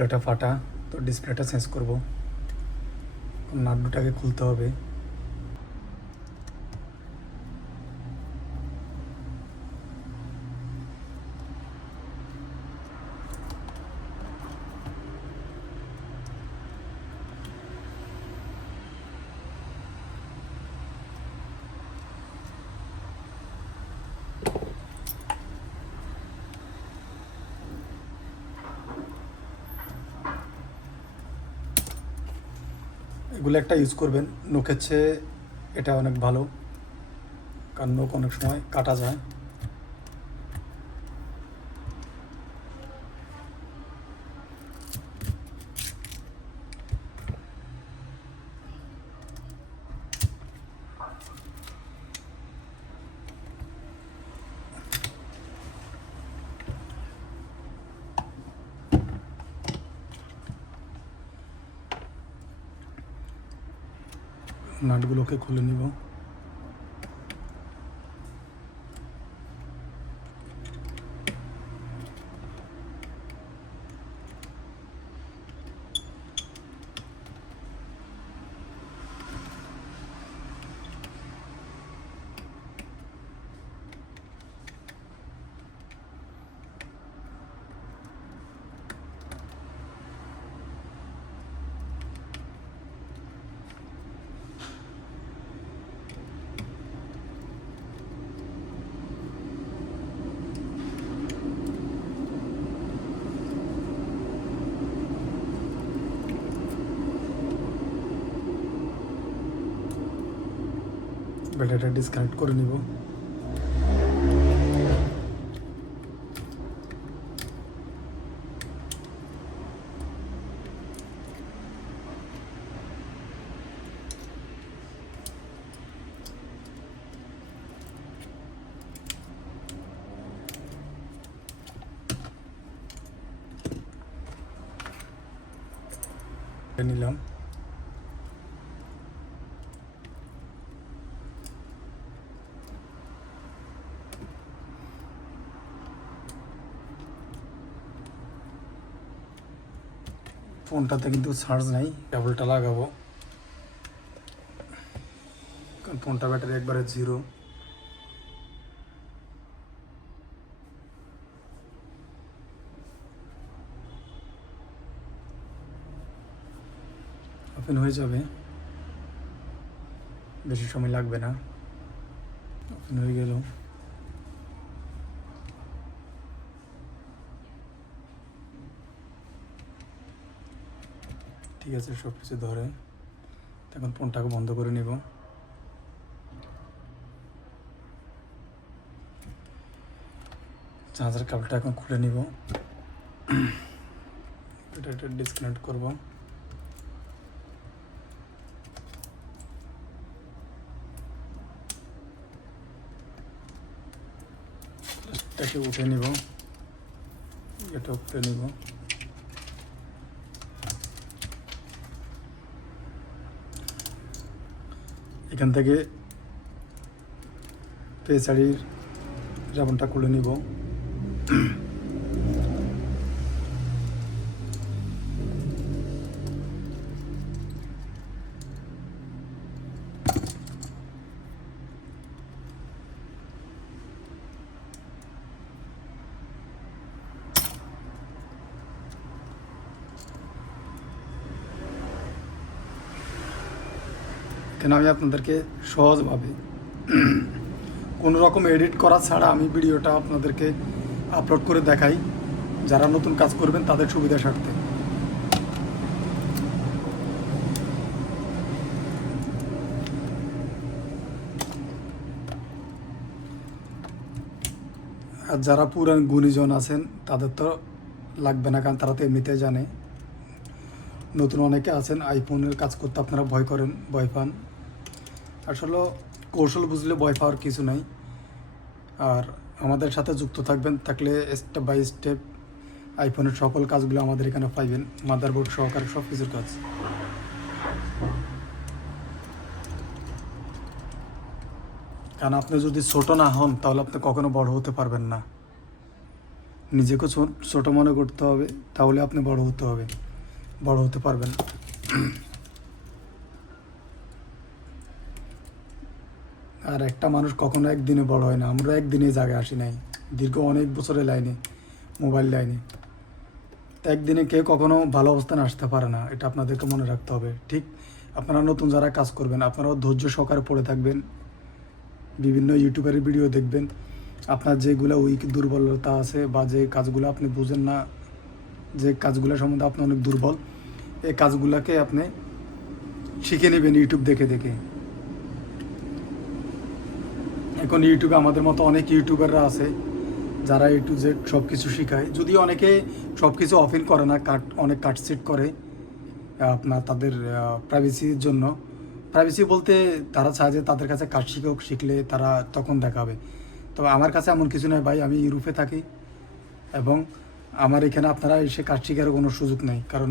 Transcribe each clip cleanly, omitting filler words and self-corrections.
ডিসপ্লেটা ফাটা, তো ডিসপ্লেটা চেঞ্জ করব। নাটটাকে খুলতে হবে। এগুলো একটা ইউজ করবেন, নোকের চেয়ে এটা অনেক ভালো, কারণ নোক অনেক সময় কাটা যায়। নাটগুলোকে খুলে নিব। ব্যাটারিটা ডিসকানেক্ট করে নিব। নিলাম। ফোনটাতে কিন্তু চার্জ নাই, কেবলটা লাগাবো, কারণ ফোনটা ব্যাটারি একবারে জিরো। ওপেন হয়ে যাবে, বেশি সময় লাগবে না। ওপেন হয়ে গেল। ঠিক আছে, সব কিছু ধরে। এখন ফোনটাকে বন্ধ করে নিব। চার্জার কেবলটা এখন খুলে নিব। এটা ডিসকানেক্ট করব। এটাকে উঠে নিব, এটা উঠে নিব। এখান থেকে পেছাড়ির রাবণটা খুলে নিব। এখানে আমি আপনাদেরকে সহজভাবে কোনো রকম এডিট করা ছাড়া আমি ভিডিওটা আপনাদেরকে আপলোড করে দেখাই, যারা নতুন কাজ করবেন তাদের সুবিধা স্বার্থে। আর যারা পুরান গুণীজন আছেন তাদের তো লাগবে না, কারণ তারা তো এমনিতে জানে। নতুন অনেকে আছেন আইফোনের কাজ করতে আপনারা ভয় করেন, ভয় পান। আসলে কৌশল বুঝলে ভয় পাওয়ার কিছু নাই। আর আমাদের সাথে যুক্ত থাকলে স্টেপ বাই স্টেপ আইফোনের সকল কাজগুলো আমাদের এখানে পাইবেন, মাদারবোর্ড সহকারে সব কিছুর কাজ। কারণ আপনি যদি ছোট না হন তাহলে আপনি কখনো বড় হতে পারবেন না। নিজেকে ছোট মনে করতে হবে, তাহলে আপনি বড় হতে পারবেন। আর একটা মানুষ কখনো একদিনে বড় হয় না, আমরা একদিনে জায়গায় আসি নাই, দীর্ঘ অনেক বছরের লাইনে, মোবাইল লাইনে। তো একদিনে কেউ কখনো ভালো অবস্থানে আসতে পারে না, এটা আপনাদেরকে মনে রাখতে হবে। ঠিক আপনারা নতুন যারা কাজ করবেন, আপনারাও ধৈর্য সহকারে পড়ে থাকবেন, বিভিন্ন ইউটিউবারের ভিডিও দেখবেন, আপনার যেগুলো উইক দুর্বলতা আছে বা যে কাজগুলো আপনি বুঝেন না, যে কাজগুলো সম্বন্ধে আপনি অনেক দুর্বল, এই কাজগুলোকে আপনি শিখে নেবেন ইউটিউব দেখে দেখে। এখন ইউটিউবে আমাদের মতো অনেক ইউটিউবাররা আছে যারা এ টু জেড সব কিছু শেখায়, যদিও অনেকে সব কিছু অফেন করে না, অনেক কাটসেট করে আপনার তাদের প্রাইভেসির জন্য। প্রাইভেসি বলতে তারা চায় যে তাদের কাছে কাজ শিখলে তারা তখন দেখাবে। তবে আমার কাছে এমন কিছু নয় ভাই, আমি ইউরোপে থাকি এবং আমার এখানে আপনারা এসে কাজ শেখার কোনো সুযোগ নেই, কারণ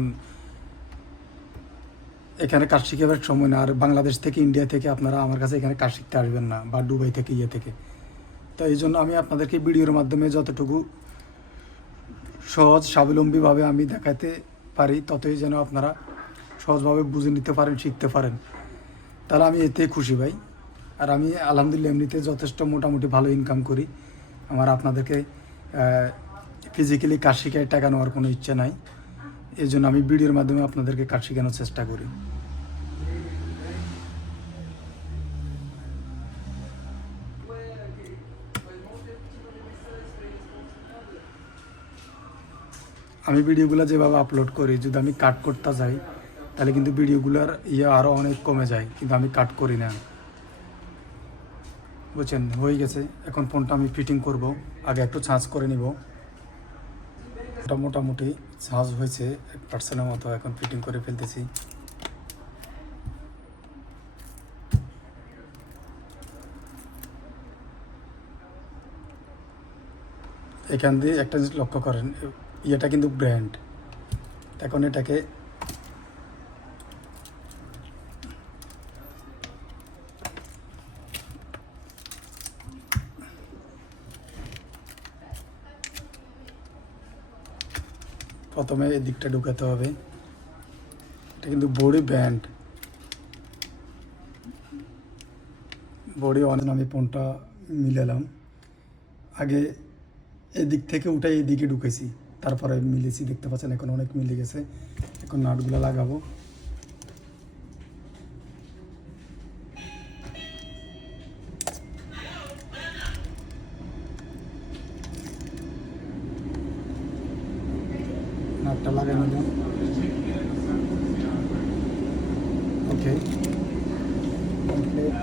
এখানে কাজ শিখাবার সময় না। আর বাংলাদেশ থেকে, ইন্ডিয়া থেকে আপনারা আমার কাছে এখানে কাজ শিখতে আসবেন না, বা দুবাই থেকে, থেকে। তো এই জন্য আমি আপনাদেরকে ভিডিওর মাধ্যমে যতটুকু সহজ স্বাবলম্বীভাবে আমি দেখাতে পারি, ততই যেন আপনারা সহজভাবে বুঝে নিতে পারেন, শিখতে পারেন, তাহলে আমি এতে খুশি ভাই। আর আমি আলহামদুলিল্লাহ এমনিতে যথেষ্ট মোটামুটি ভালো ইনকাম করি। আমার আপনাদেরকে ফিজিক্যালি কাজ শিখায় টাকা নেওয়ার কোনো ইচ্ছা নাই, এই জন্য আমি ভিডিওর মাধ্যমে আপনাদেরকে কাজ শেখানোর চেষ্টা করি। আমি ভিডিওগুলো যেভাবে আপলোড করি, যদি আমি কাট করতে যাই তাহলে কিন্তু ভিডিওগুলোর আরও অনেক কমে যায়, কিন্তু আমি কাট করি না, বুঝছেন। হয়ে গেছে, এখন ফোনটা আমি ফিটিং করব, আগে একটু চার্জ করে নিব। এটা মোটামুটি চার্জ হয়েছে 1% মতো, এখন ফিটিং করে ফেলতেছি। এখান দিয়ে একটা জিনিস লক্ষ্য করেন, এটা কিন্তু ব্র্যান্ড। এখন এটাকে প্রথমে এই দিকটা ঢুকাতে হবে, এটা কিন্তু বডি ব্যান্ড, বডি অনেক। আমি ফোনটা মিলালাম, আগে এদিক থেকে উঠাই এদিকে ঢুকেছি, তারপরে মিলেছি, দেখতে পাচ্ছেন এখন অনেক মিলে গেছে। এখন নাটগুলো লাগাবো। নাটটা লাগানো যান, ওকে কমপ্লিট।